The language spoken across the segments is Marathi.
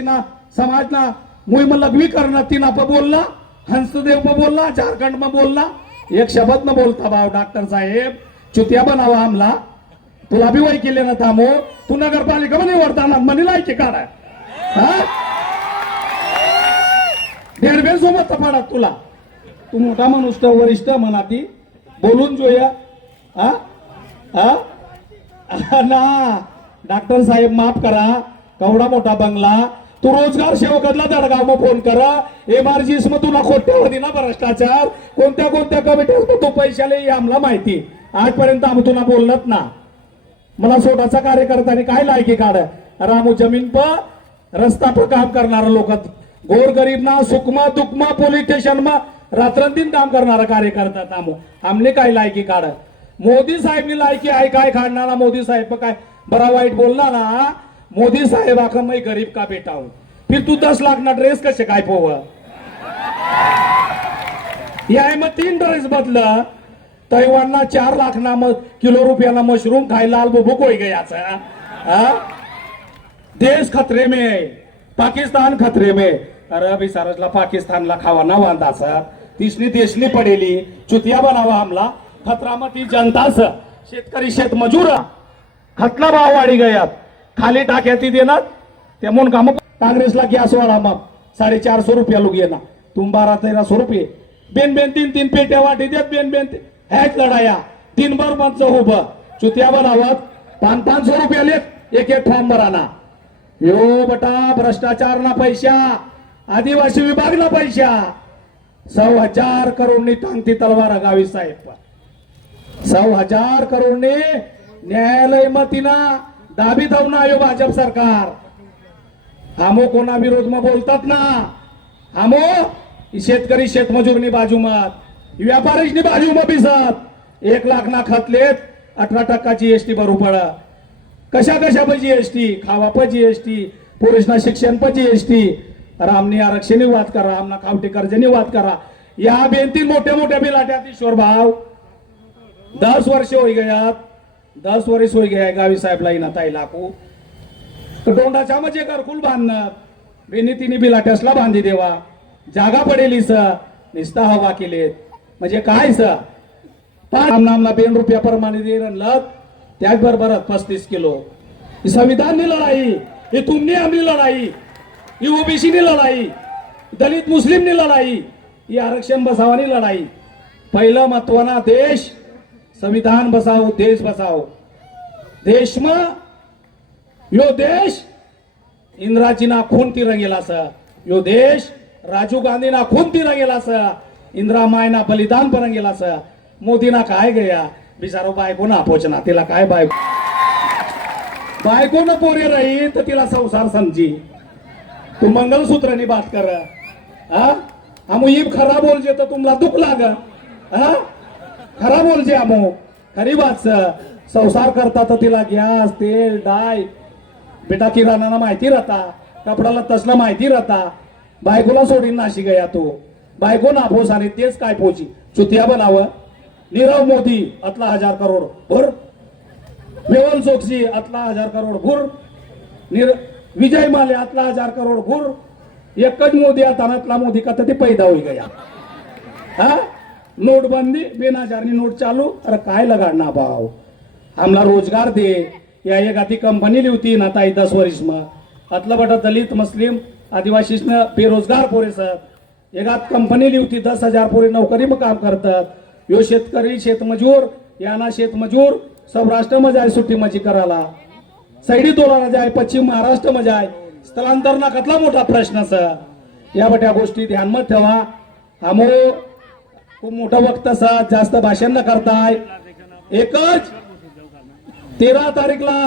ना समाजना मुई में लघवी करना तीन आप बोलला हंसदेव पर बोलला झारखंड में बोलला. एक शब्द न बोलता भाव डॉक्टर साहेब चुतिया बनावा हमला तुला बी वय केले ना थांबो. तू नगरपालिका मध्ये वरताना मनी लायकी काढ. डेरबे सोबत तपाडा तुला. तू मोठा माणूस तर वरिष्ठ म्हणा ती बोलून जोया. हा? हा? ना. डॉक्टर साहेब माफ करा. केवढा मोठा बंगला. तू रोजगार सेवकातला दडगाव मग फोन करा एमआरजीएस मग तुला खोट्यावधी ना भ्रष्टाचार. कोणत्या कोणत्या कमिटीत तू पैशाला आम्हाला माहिती? आजपर्यंत आम्ही तुला बोललात ना. मला स्वतःचा कार्यकर्त्याने काय लायकी काढ? रामू जमीन प रस्ता पण काम करणारा लोक. गोर गरीब ना सुकमा दुखमा पोलीस स्टेशन मा रात्रंदिन काम करणारा कार्यकर्ता तामो आमने काय लायकी काढ? मोदी साहेबनी लायकी आहे काय? काढणारा मोदी साहेब काय? बरा वाईट बोलला ना. मोदी साहेब आखा मैं गरीब का बेटा हूं. फिर तू दस लाख ना ड्रेस कसे काय पोव या मग तीन ड्रेस बदल तैवानला चार लाख ना मग किलो रुपयाला मशरूम खायला लाल बुबुक कोई गयाचा. देश खतरे में है पाकिस्तान खतरे में अरे अभी सरसला पाकिस्तानला खावा ना वांदाचा. तिसनी देशनी पडेली. चुतिया बनावा हमला. खतरा जनतास शेतकरी शेतमजूर. खतला भाव वाढी गयात. खाली टाक्या ती देणार. ते म्हणून काम काँग्रेसला गॅस वाढा मग. साडेचारशे रुपया लोक येणार. तुम बारा तेराशे रुपये. बेन बेन तीन तीन पेट्या वाटी देत बेन बेन हॅच लढाया. तीन बार पंच उभं. चुत्या बनावत. पाच पाचशे रुपया लेत. एक एक फॉर्म भराना. यो बटा भ्रष्टाचार ना पैसा आदिवासी विभाग ना पैसा सौ हजार करोडनी टांगती तलवार गावी साहेब. सव हजार करोडने न्यायालय मतीना दाबी धावून आयो भाजप सरकार. आमो कोणा विरोध मग बोलतात ना? आमो? शेतकरी शेतमजूरनी बाजू मत. व्यापारीनी बाजू मग पिसत एक लाख ना खतलेत अठरा टक्का जीएसटी भरू पड कशा कशा पण जीएसटी खावा पण जीएसटी पोलिसना शिक्षण पण जीएसटी रामनी आरक्षणी वाद करा आमना खावटी कर्जनी वाद करा. या बेनतील मोठ्या मोठ्या बिलाट्यात ईश्वर भाव दस वर्ष होई गयात. दस वर्ष होई गया गावी साहेबला इना ताई लाकू तर डोंडाच्या म्हणजे घरकुल बांधणार। बेनी तिने बिलाट्यासला बांधी देवा। जागा पडेली स निस्ता हवा केलेत। म्हणजे काय स पाच नामना बेन रुपया प्रमाणे दे लग। त्याचबरोबर पस्तीस किलो। ही संविधाननी लढाई ही तुमनी आमली लढाई ही ओबीसीनी लढाई दलित मुस्लिमनी लढाई ही आरक्षण बसावानी लढाई। पहिलं महत्वाना देश संविधान बसाओ देश बसाव देशमा यो देश? इंदिराजीना खून तिरंगेला स यो देश? राजीव गांधीना खून तिरंगेला स इंदिरा मायना बलिदान परंगेला स मोदीना काय गया? बिचारो बायको ना पोचना तिला काय बायको? बायको न पोरी रही तर तिला संसार समजी तू मंगलसूत्रनी बात कर हा? हम ये खरा बोलजे तर तुम्हाला दुःख लाग हा? खरा बोलजे आमो खरी बात संसार करता तर तिला गॅस तेल डाय. बेटा किराणा माहिती राहता कपडाला तसलं माहिती राहता. बायकोला सोडीन नाशी गया तो. बायको नाफोस आणि तेच काय पोची. चुतिया बनावं. नीरव मोदी अतला हजार करोड. भर. मेवल चोक्सी अतला हजार करोड. भूर. निर विजय माले अतला हजार करोड. भूर. एकच मोदी आता अतला मोदी का तर ते पैदा होई गया. हा? नोटबंदी बिन हजारनी नोट चालू अरे काय लगाडना भाव आमला रोजगार दे. या एक आधी कंपनी लिवती ना ताई दस वर्ष मग अतलं बटा दलित मुस्लिम आदिवासीसनं बेरोजगार पोरे सर. एकात कंपनी लिवती दस हजार पोरे नोकरी मग काम करतात. यो शेतकरी शेतमजूर याना शेतमजूर सौराष्ट्रमध्ये आहे सुट्टी मजी करायला. सैडी तोलाला जाय पश्चिम महाराष्ट्रमध्ये आहे स्थलांतरणा कतला मोठा प्रश्न सर. या बट्या गोष्टी ध्यानमध्ये ठेवा. आमो खूप मोठं वक्त असा जास्त भाषण न करताय. एकच तेरा तारीखला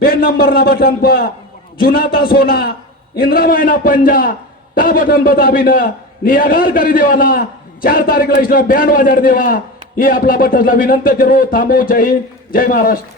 बेन नंबर ना बटन प जुनाता सोना इंद्रामायना पंजा ता बटन प दाबीन नियागार करी देवाला चार तारीखला इथला बँड वाजाड देवा ही आपला बटनला विनंती करू थांबवू जय हिंद जय महाराष्ट्र.